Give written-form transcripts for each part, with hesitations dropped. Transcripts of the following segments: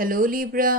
Hello Libra,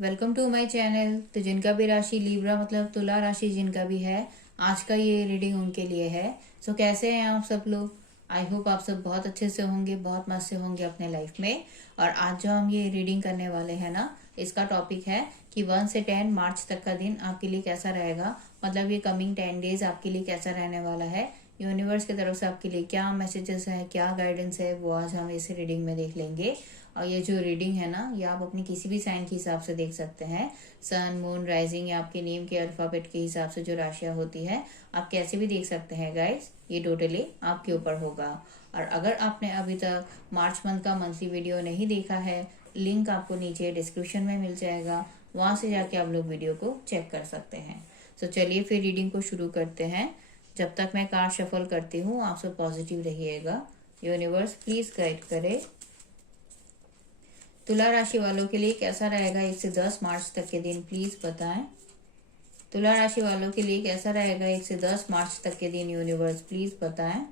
welcome to my channel. तो जिनका भी राशि लीब्रा मतलब तुला राशि जिनका भी है, आज का ये रीडिंग उनके लिए है। सो कैसे हैं आप सब लोग? आई होप आप सब बहुत अच्छे से होंगे, बहुत मस्त से होंगे अपने लाइफ में। और आज जो हम ये रीडिंग करने वाले हैं ना, इसका टॉपिक है कि 1 से 10 मार्च तक का दिन आपके लिए कैसा रहेगा। मतलब ये कमिंग 10 डेज आपके लिए कैसा रहने वाला है। यूनिवर्स की तरफ से आपके लिए क्या मैसेजेस हैं, क्या गाइडेंस है, वो आज हम इस रीडिंग में देख लेंगे। और ये जो रीडिंग है ना, ये आप अपनी किसी भी साइन के हिसाब से देख सकते हैं। सन, मून, राइजिंग या आपके नेम के अल्फाबेट के हिसाब से जो राशियां होती है, आप कैसे भी देख सकते हैं गाइस। ये टोटली आपके ऊपर होगा। और अगर आपने अभी तक मार्च मंथ का मंथली वीडियो नहीं देखा है, लिंक आपको नीचे डिस्क्रिप्शन में मिल जाएगा, वहां से जाके आप लोग वीडियो को चेक कर सकते हैं। तो चलिए फिर रीडिंग को शुरू करते हैं। जब तक मैं कार्ड शफल करती हूँ, आप सब पॉजिटिव रहिएगा। यूनिवर्स प्लीज गाइड करे। तुला राशि वालों के लिए कैसा रहेगा 1 से 10 मार्च तक के दिन, प्लीज बताएं। तुला राशि वालों के लिए कैसा रहेगा 1 से 10 मार्च तक के दिन, यूनिवर्स प्लीज बताएं।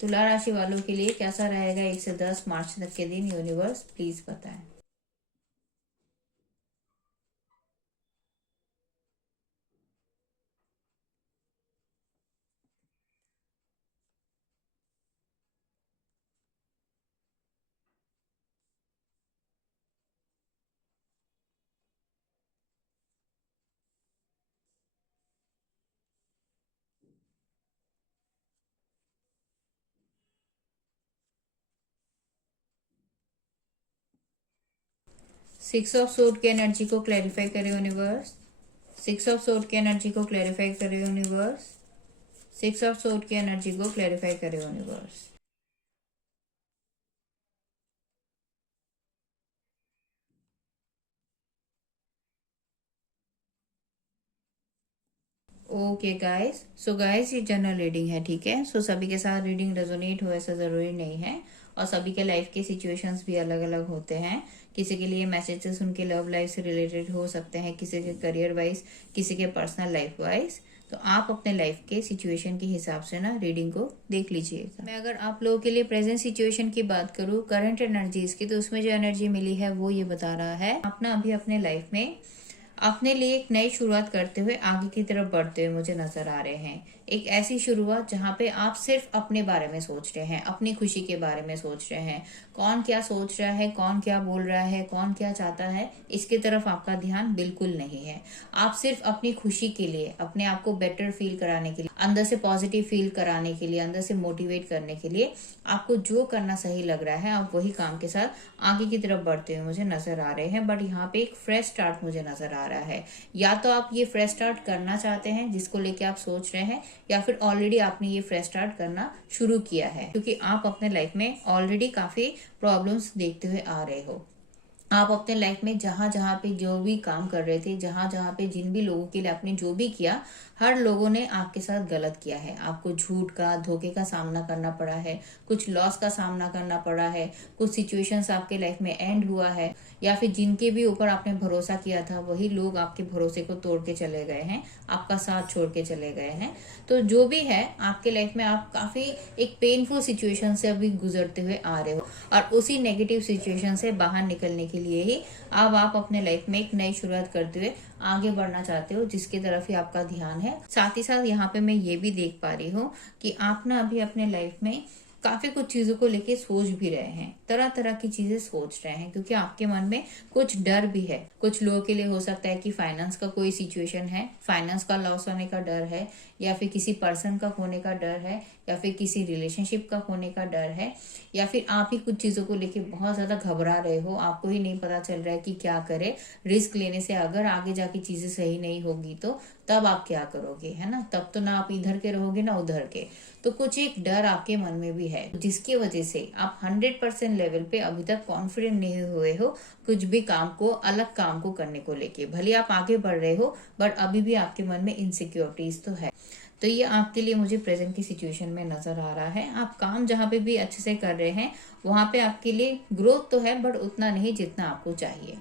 तुला राशि वालों के लिए कैसा रहेगा 1 से 10 मार्च तक के दिन, यूनिवर्स प्लीज बताएं। सिक्स ऑफ सोर्ड की एनर्जी को क्लैरिफाई करे यूनिवर्स। सिक्स ऑफ सोर्ड की एनर्जी को क्लैरिफाई करे यूनिवर्स। सिक्स ऑफ सोर्ड की एनर्जी को क्लैरिफाई करे universe. Okay guys, so guys ये जनरल रीडिंग है, ठीक है। सो सभी के साथ रीडिंग रेजोनेट हो ऐसा जरूरी नहीं है। और सभी के लाइफ के सिचुएशंस भी अलग अलग होते हैं। किसी के लिए मैसेजेस उनके लव लाइफ से रिलेटेड हो सकते हैं, किसी के करियर वाइज, किसी के पर्सनल लाइफ वाइज। तो आप अपने लाइफ के सिचुएशन के हिसाब से ना रीडिंग को देख लीजिएगा। मैं अगर आप लोगों के लिए प्रेजेंट सिचुएशन की बात करूँ, करंट एनर्जीज की, तो उसमें जो एनर्जी मिली है वो ये बता रहा है, आप ना अभी अपने लाइफ में अपने लिए एक नई शुरुआत करते हुए आगे की तरफ बढ़ते हुए मुझे नजर आ रहे हैं। एक ऐसी शुरुआत जहाँ पे आप सिर्फ अपने बारे में सोच रहे हैं, अपनी खुशी के बारे में सोच रहे हैं। कौन क्या सोच रहा है, कौन क्या बोल रहा है, कौन क्या चाहता है, इसकी तरफ आपका ध्यान बिल्कुल नहीं है। आप सिर्फ अपनी खुशी के लिए, अपने आप को बेटर फील कराने के लिए, अंदर से पॉजिटिव फील कराने के लिए, अंदर से मोटिवेट करने के लिए आपको जो करना सही लग रहा है, आप वही काम के साथ आगे की तरफ बढ़ते हुए मुझे नजर आ रहे हैं। बट यहाँ पे एक फ्रेश स्टार्ट मुझे नजर आ रहा है। या तो आप ये फ्रेश स्टार्ट करना चाहते हैं जिसको लेके आप सोच रहे हैं, या फिर ऑलरेडी आपने ये फ्रेश स्टार्ट करना शुरू किया है, क्योंकि आप अपने लाइफ में ऑलरेडी काफी प्रॉब्लम्स देखते हुए आ रहे हो। आप अपने लाइफ में जहां जहां पे जो भी काम कर रहे थे, जहां जहां पे जिन भी लोगों के लिए आपने जो भी किया, हर लोगों ने आपके साथ गलत किया है। आपको झूठ का, धोखे का सामना करना पड़ा है, कुछ लॉस का सामना करना पड़ा है, कुछ सिचुएशंस आपके लाइफ में एंड हुआ है, या फिर जिनके भी ऊपर आपने भरोसा किया था वही लोग आपके भरोसे को तोड़ के चले गए हैं, आपका साथ छोड़ के चले गए हैं। तो जो भी है आपके लाइफ में, आप काफी एक पेनफुल सिचुएशन से अभी गुजरते हुए आ रहे हो। और उसी नेगेटिव सिचुएशन से बाहर निकलने के लिए ही अब आप अपने लाइफ में एक नई शुरुआत करते हुए आगे बढ़ना चाहते हो, जिसकी तरफ ही आपका ध्यान है। साथ ही साथ यहाँ पे मैं ये भी देख पा रही हूँ कि आप ना अभी अपने लाइफ में काफी कुछ चीजों को लेके सोच भी रहे हैं, तरह तरह की चीजें सोच रहे हैं, क्योंकि आपके मन में कुछ डर भी है। कुछ लोगों के लिए हो सकता है कि फाइनेंस का कोई सिचुएशन है, फाइनेंस का लॉस होने का डर है, या फिर किसी पर्सन का खोने का डर है, या फिर किसी रिलेशनशिप का खोने का डर है, या फिर आप ही कुछ चीजों को लेके बहुत ज्यादा घबरा रहे हो, आपको ही नहीं पता चल रहा है कि क्या करे। रिस्क लेने से अगर आगे जाके चीजें सही नहीं होगी तो तब आप क्या करोगे, है ना। तब तो ना आप इधर के रहोगे ना उधर के। तो कुछ एक डर आपके मन में भी है, जिसकी वजह से आप 100% लेवल पे अभी तक कॉन्फिडेंट नहीं हुए हो कुछ भी काम को, अलग काम को करने को लेके। भले आप आगे बढ़ रहे हो, बट अभी भी आपके मन में इनसिक्योरिटीज तो है। तो ये आपके लिए मुझे प्रेजेंट की सिचुएशन में नजर आ रहा है। आप काम जहाँ पे भी अच्छे से कर रहे हैं, वहां पे आपके लिए ग्रोथ तो है, बट उतना नहीं जितना आपको चाहिए।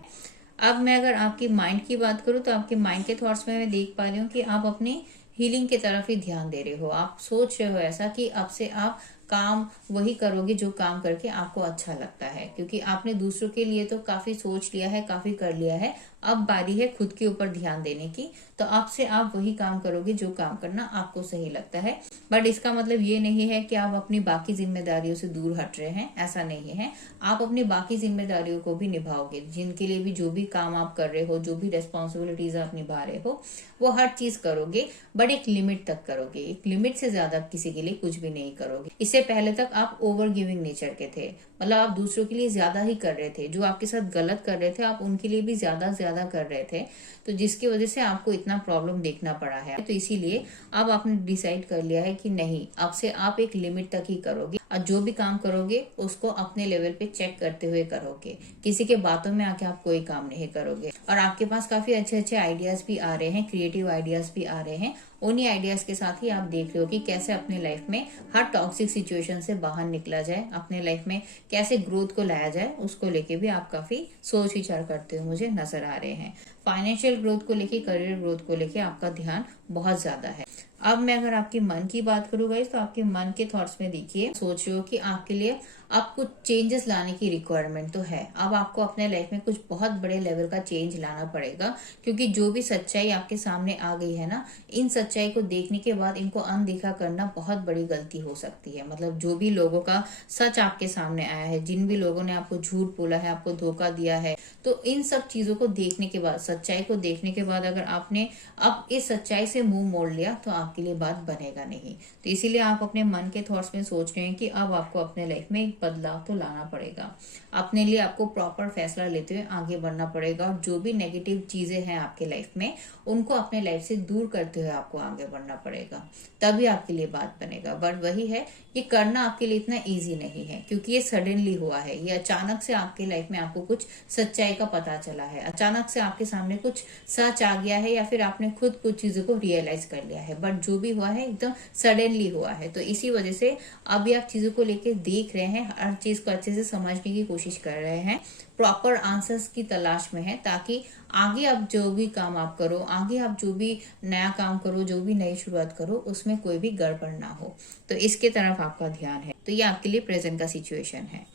अब मैं अगर आपकी माइंड की बात करूँ, तो आपके माइंड के थॉट्स में मैं देख पा रही हूँ कि आप अपनी हीलिंग की तरफ ही ध्यान दे रहे हो। आप सोच रहे हो ऐसा कि अब से आप काम वही करोगे जो काम करके आपको अच्छा लगता है, क्योंकि आपने दूसरों के लिए तो काफी सोच लिया है, काफी कर लिया है। अब बारी है खुद के ऊपर ध्यान देने की। तो अब से आप वही काम करोगे जो काम करना आपको सही लगता है। बट इसका मतलब ये नहीं है कि आप अपनी बाकी जिम्मेदारियों से दूर हट रहे हैं, ऐसा नहीं है। आप अपनी बाकी जिम्मेदारियों को भी निभाओगे, जिनके लिए भी जो भी काम आप कर रहे हो, जो भी रेस्पॉन्सिबिलिटीज आप निभा रहे हो, वो हर चीज करोगे, बट एक लिमिट तक करोगे। एक लिमिट से ज्यादा किसी के लिए कुछ भी नहीं करोगे। इससे पहले तक आप ओवर गिविंग नेचर के थे, मतलब आप दूसरों के लिए ज्यादा ही कर रहे थे। जो आपके साथ गलत कर रहे थे आप उनके लिए भी ज्यादा ज्यादा कर रहे थे, तो जिसकी वजह से आपको इतना प्रॉब्लम देखना पड़ा है। तो इसीलिए अब आपने डिसाइड कर लिया है कि नहीं, अब से आप एक लिमिट तक ही करोगे, और जो भी काम करोगे उसको अपने लेवल पे चेक करते हुए करोगे। किसी के बातों में आके आप कोई काम नहीं करोगे। और आपके पास काफी अच्छे अच्छे आइडियाज भी आ रहे हैं, क्रिएटिव आइडियाज भी आ रहे हैं। उन्हीं आइडियाज के साथ ही आप देख रहे हो कि कैसे अपने लाइफ में हर टॉक्सिक सिचुएशन से बाहर निकला जाए, अपने लाइफ में कैसे ग्रोथ को लाया जाए, उसको लेके भी आप काफी सोच विचार करते हुए मुझे नजर आ रहे हैं। फाइनेंशियल ग्रोथ को लेके, करियर ग्रोथ को लेके आपका ध्यान बहुत ज्यादा है। अब मैं अगर आपके मन की बात करूँ गाइस, तो आपके मन के थॉट्स में देखिए, सोच रहे हो कि आपके लिए अब कुछ चेंजेस लाने की रिक्वायरमेंट तो है। अब आपको अपने लाइफ में कुछ बहुत बड़े लेवल का चेंज लाना पड़ेगा, क्योंकि जो भी सच्चाई आपके सामने आ गई है ना, इन सच्चाई को देखने के बाद इनको अनदेखा करना बहुत बड़ी गलती हो सकती है। मतलब जो भी लोगों का सच आपके सामने आया है, जिन भी लोगों ने आपको झूठ बोला है, आपको धोखा दिया है, तो इन सब चीजों को देखने के बाद, सच्चाई को देखने के बाद अगर आपने अब इस सच्चाई से मुंह मोड़ लिया तो आपके लिए बात बनेगा नहीं। तो इसीलिए आप अपने मन के थॉट्स में सोच रहे हैं कि अब आपको अपने लाइफ में एक बदलाव तो लाना पड़ेगा। अपने लिए आपको प्रॉपर फैसला लेते हुए आगे बढ़ना पड़ेगा, और जो भी नेगेटिव चीजें हैं आपके लाइफ में उनको अपने लाइफ से दूर करते हुए आपको आगे बढ़ना पड़ेगा, तभी आपके लिए बात बनेगा। बट वही है, ये करना आपके लिए इतना इजी नहीं है, क्योंकि ये सडनली हुआ है। ये अचानक से आपके लाइफ में आपको कुछ सच्चाई का पता चला है, अचानक से आपके सामने कुछ सच आ गया है, या फिर आपने खुद कुछ चीजों को रियलाइज कर लिया है। बट जो भी हुआ है एकदम सडनली हुआ है, तो इसी वजह से अभी आप चीजों को लेके देख रहे हैं, हर चीज को अच्छे से समझने की कोशिश कर रहे हैं, प्रॉपर आंसर्स की तलाश में है, ताकि आगे आप जो भी काम आप करो, आगे आप जो भी नया काम करो, जो भी नई शुरुआत करो, उसमें कोई भी गड़बड़ ना हो। तो इसके तरफ आपका ध्यान है। तो ये आपके लिए प्रेजेंट का सिचुएशन है।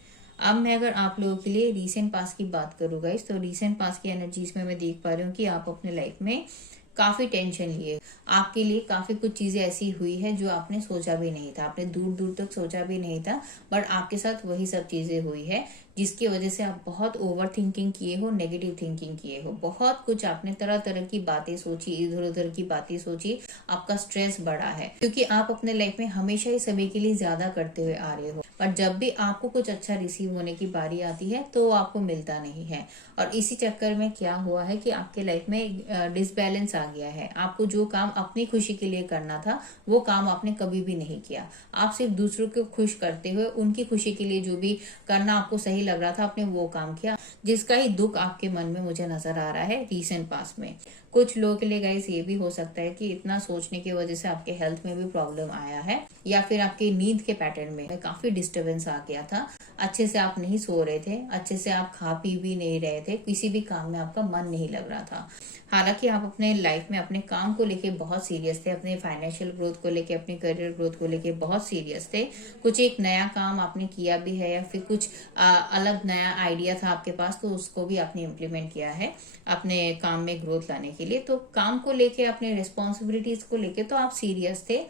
अब मैं अगर आप लोगों के लिए रीसेंट पास की बात करूँ गाइस, तो रीसेंट पास की एनर्जीज में मैं देख पा रही हूँ कि आप अपने लाइफ में काफी टेंशन लिए, आपके लिए काफी कुछ चीजें ऐसी हुई है जो आपने सोचा भी नहीं था, आपने दूर दूर तक सोचा भी नहीं था, बट आपके साथ वही सब चीजें हुई है, जिसकी वजह से आप बहुत ओवर थिंकिंग किए हो, नेगेटिव थिंकिंग किए हो, बहुत कुछ आपने तरह तरह की बातें सोची, इधर उधर की बातें सोची, आपका स्ट्रेस बढ़ा है, क्योंकि आप अपने लाइफ में हमेशा ही सभी के लिए ज्यादा करते हुए आ रहे हो, पर जब भी आपको कुछ अच्छा रिसीव होने की बारी आती है तो वो आपको मिलता नहीं है। और इसी चक्कर में क्या हुआ है कि आपके लाइफ में डिसबैलेंस आ गया है। आपको जो काम अपनी खुशी के लिए करना था वो काम आपने कभी भी नहीं किया। आप सिर्फ दूसरों को खुश करते हुए, उनकी खुशी के लिए जो भी करना आपको सही लग रहा था, आपने वो काम किया, जिसका ही दुख आपके मन में मुझे नजर आ रहा है रीसेंट पास में। कुछ लोगों के लिए गाइस ये भी हो सकता है कि इतना सोचने की वजह से आपके हेल्थ में भी प्रॉब्लम आया है, या फिर आपके नींद के पैटर्न में काफी डिस्टरबेंस आ गया था। अच्छे से आप नहीं सो रहे थे, अच्छे से आप खा पी भी नहीं रहे थे, किसी भी काम में आपका मन नहीं लग रहा था। हालांकि आप अपने लाइफ में अपने काम को लेके बहुत सीरियस थे, अपने फाइनेंशियल ग्रोथ को लेके, अपने करियर ग्रोथ को लेके बहुत सीरियस थे। कुछ एक नया काम आपने किया भी है, या फिर कुछ अलग नया आइडिया था आपके पास, तो उसको भी आपने इम्प्लीमेंट किया है अपने काम में ग्रोथ लाने के लिए। तो काम को लेके, अपने रिस्पॉन्सिबिलिटीज को लेके तो आप सीरियस थे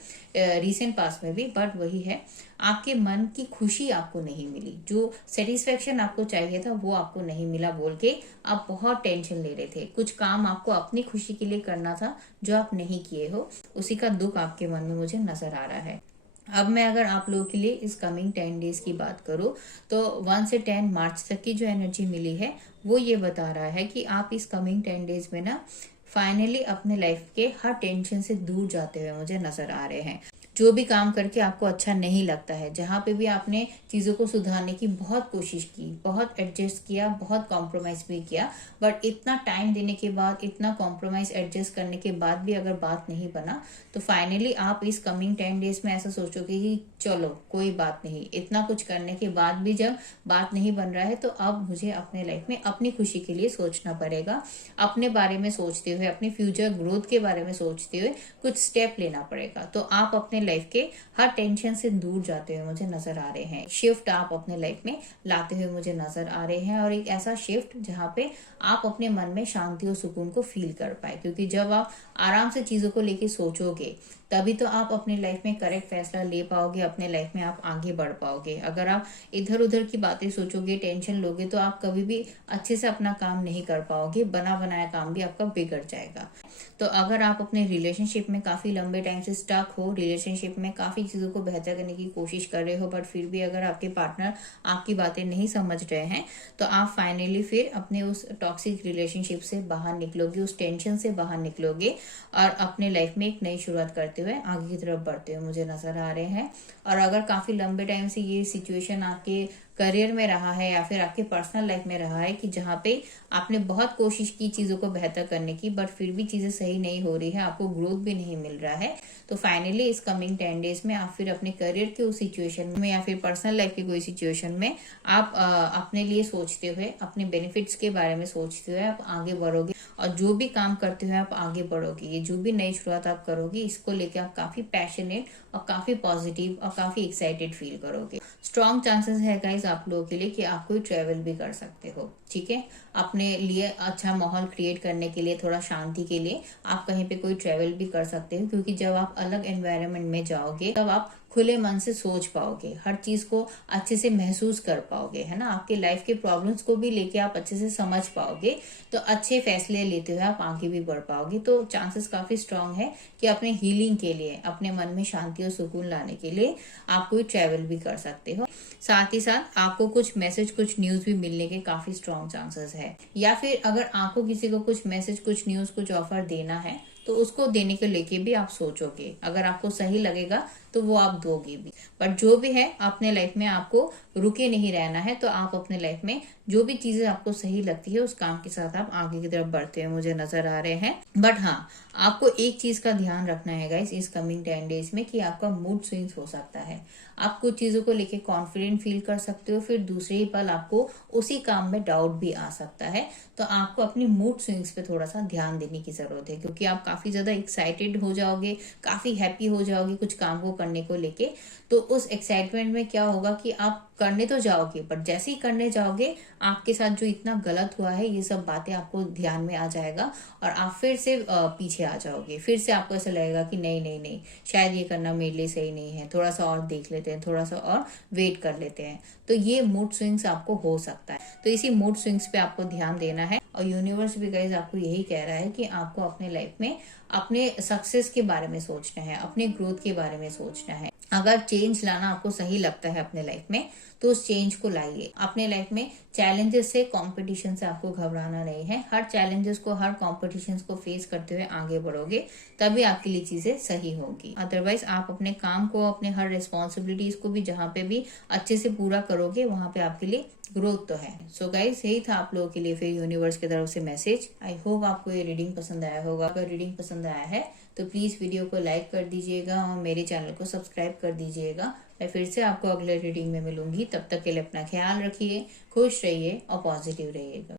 रीसेंट पास में भी। बट वही है, आपके मन की खुशी आपको नहीं मिली, जो सेटिस्फेक्शन आपको चाहिए था वो आपको नहीं मिला बोल के आप बहुत टेंशन ले रहे थे। कुछ काम आपको अपनी खुशी के लिए करना था जो आप नहीं किए हो, उसी का दुख आपके मन में मुझे नजर आ रहा है। अब मैं अगर आप लोगों के लिए इस कमिंग 10 डेज की बात करूं, तो 1 से 10 मार्च तक की जो एनर्जी मिली है वो ये बता रहा है कि आप इस कमिंग 10 डेज में ना फाइनली अपने लाइफ के हर टेंशन से दूर जाते हुए मुझे नजर आ रहे हैं। जो भी काम करके आपको अच्छा नहीं लगता है, जहाँ पे भी आपने चीजों को सुधारने की बहुत कोशिश की, बहुत एडजस्ट किया, बहुत कॉम्प्रोमाइज भी किया, बट इतना टाइम देने के बाद, इतना कॉम्प्रोमाइज एडजस्ट करने के बाद भी अगर बात नहीं बना, तो फाइनली आप इस कमिंग 10 डेज में ऐसा सोचोगे कि चलो कोई बात नहीं, इतना कुछ करने के बाद भी जब बात नहीं बन रहा है, तो अब मुझे अपने लाइफ में अपनी खुशी के लिए सोचना पड़ेगा। अपने बारे में सोचते हुए हुए, अपने फ्यूचर ग्रोथ के बारे में सोचते हुए कुछ स्टेप लेना पड़ेगा। तो आप अपने लाइफ के हर टेंशन से दूर जाते हुए मुझे नजर आ रहे हैं। शिफ्ट आप अपने लाइफ में लाते हुए मुझे नजर आ रहे हैं, और एक ऐसा शिफ्ट जहाँ पे आप अपने मन में शांति और सुकून को फील कर पाए, क्योंकि जब आप आराम से चीजों को लेके सोचोगे तभी तो आप अपनी लाइफ में करेक्ट फैसला ले पाओगे, अपने लाइफ में आप आगे बढ़ पाओगे। अगर आप इधर उधर की बातें सोचोगे, टेंशन लोगे, तो आप कभी भी अच्छे से अपना काम नहीं कर पाओगे, बना बनाया काम भी आपका बिगड़ जाएगा। तो अगर आप अपने रिलेशनशिप में काफी लंबे टाइम से स्टक हो, रिलेशनशिप में काफी चीजों को बेहतर करने की कोशिश कर रहे हो, बट फिर भी अगर आपके पार्टनर आपकी बातें नहीं समझ रहे हैं, तो आप फाइनली फिर अपने उस टॉक्सिक रिलेशनशिप से बाहर निकलोगे, उस टेंशन से बाहर निकलोगे, और अपने लाइफ में एक नई शुरुआत करते हुए आगे की तरफ बढ़ते हुए मुझे नजर आ रहे हैं। और अगर काफी लंबे टाइम से ये सिचुएशन आपके करियर में रहा है या फिर आपके पर्सनल लाइफ में रहा है कि जहाँ पे आपने बहुत कोशिश की चीजों को बेहतर करने की, बट फिर भी चीजें सही नहीं हो रही है, आपको ग्रोथ भी नहीं मिल रहा है, तो फाइनली इस कमिंग 10 डेज में आप फिर अपने करियर के उस सिचुएशन में या फिर पर्सनल लाइफ की कोई सिचुएशन में आप अपने लिए सोचते हुए, अपने बेनिफिट्स के बारे में सोचते हुए आप आगे बढ़ोगे, और जो भी काम करते हुए आप आगे बढ़ोगे, ये जो भी नई शुरुआत आप करोगे, इसको लेके आप काफी पैशनेट और काफी पॉजिटिव और काफी एक्साइटेड फील करोगे। स्ट्रॉन्ग चांसेस है गाइस आप लोगों के लिए कि आप कोई ट्रेवल भी कर सकते हो, ठीक है। अपने लिए अच्छा माहौल क्रिएट करने के लिए, थोड़ा शांति के लिए आप कहीं पे कोई ट्रेवल भी कर सकते हो, क्योंकि जब आप अलग एनवायरनमेंट में जाओगे तब आप खुले मन से सोच पाओगे, हर चीज को अच्छे से महसूस कर पाओगे, है ना। आपके लाइफ के प्रॉब्लम्स को भी लेके आप अच्छे से समझ पाओगे, तो अच्छे फैसले लेते हुए आप आगे भी बढ़ पाओगे। तो चांसेस काफी स्ट्रांग है कि अपने हीलिंग के लिए, अपने मन में शांति और सुकून लाने के लिए आप कोई ट्रेवल भी कर सकते हो। साथ ही साथ आपको कुछ मैसेज, कुछ न्यूज भी मिलने के काफी स्ट्रांग चांसेस है, या फिर अगर आपको किसी को कुछ मैसेज, कुछ न्यूज, कुछ ऑफर देना है, तो उसको देने के लेके भी आप सोचोगे। अगर आपको सही लगेगा तो वो आप दोगे भी। बट जो भी है, अपने लाइफ में आपको रुके नहीं रहना है, तो आप अपने लाइफ में जो भी चीजें आपको सही लगती है उस काम के साथ आप आगे की तरफ बढ़ते हुए मुझे नजर आ रहे हैं। बट हाँ, आपको एक चीज का ध्यान रखना है गाइस इस कमिंग 10 डेज में, कि आपका मूड स्विंग्स हो सकता है। आप कुछ चीजों को लेके कॉन्फिडेंट फील कर सकते हो, फिर दूसरे ही पल आपको उसी काम में डाउट भी आ सकता है। तो आपको अपनी मूड स्विंग्स पे थोड़ा सा ध्यान देने की जरूरत है, क्योंकि आप काफी ज्यादा एक्साइटेड हो जाओगे, काफी हैप्पी हो जाओगे कुछ काम को करने को लेके। तो उस एक्साइटमेंट में क्या होगा कि आप करने तो जाओगे, पर जैसे ही करने जाओगे आपके साथ जो इतना गलत हुआ है, ये सब बातें आपको ध्यान में आ जाएगा, और आप फिर से पीछे आ जाओगे। फिर से आपको ऐसा लगेगा कि नहीं नहीं नहीं, शायद ये करना मेरे लिए सही नहीं है, थोड़ा सा और देख लेते हैं, थोड़ा सा और वेट कर लेते हैं। तो ये मूड स्विंग्स आपको हो सकता है, तो इसी मूड स्विंग्स पे आपको ध्यान देना है। और यूनिवर्स भी गाइज आपको यही कह रहा है कि आपको अपने लाइफ में अपने सक्सेस के बारे में सोचना है, अपने ग्रोथ के बारे में सोचना है। अगर चेंज लाना आपको सही लगता है अपने लाइफ में, तो उस चेंज को लाइए अपने लाइफ में। चैलेंजेस से, कंपटीशन से आपको घबराना नहीं है। हर चैलेंजेस को, हर कॉम्पिटिशन को फेस करते हुए आगे बढ़ोगे, तभी आपके लिए चीजें सही होगी। अदरवाइज आप अपने काम को, अपने हर रिस्पॉन्सिबिलिटीज को भी जहाँ पे भी अच्छे से पूरा करोगे, वहां पे आपके लिए ग्रोथ तो है। सो गाइस, यही था आप लोगों के लिए फिर यूनिवर्स की तरफ से मैसेज। आई होप आपको ये रीडिंग पसंद आया होगा। अगर रीडिंग पसंद आया है तो प्लीज वीडियो को लाइक कर दीजिएगा और मेरे चैनल को सब्सक्राइब कर दीजिएगा। मैं फिर से आपको अगले रीडिंग में मिलूंगी। तब तक के लिए अपना ख्याल रखिए, खुश रहिए और पॉजिटिव रहिएगा।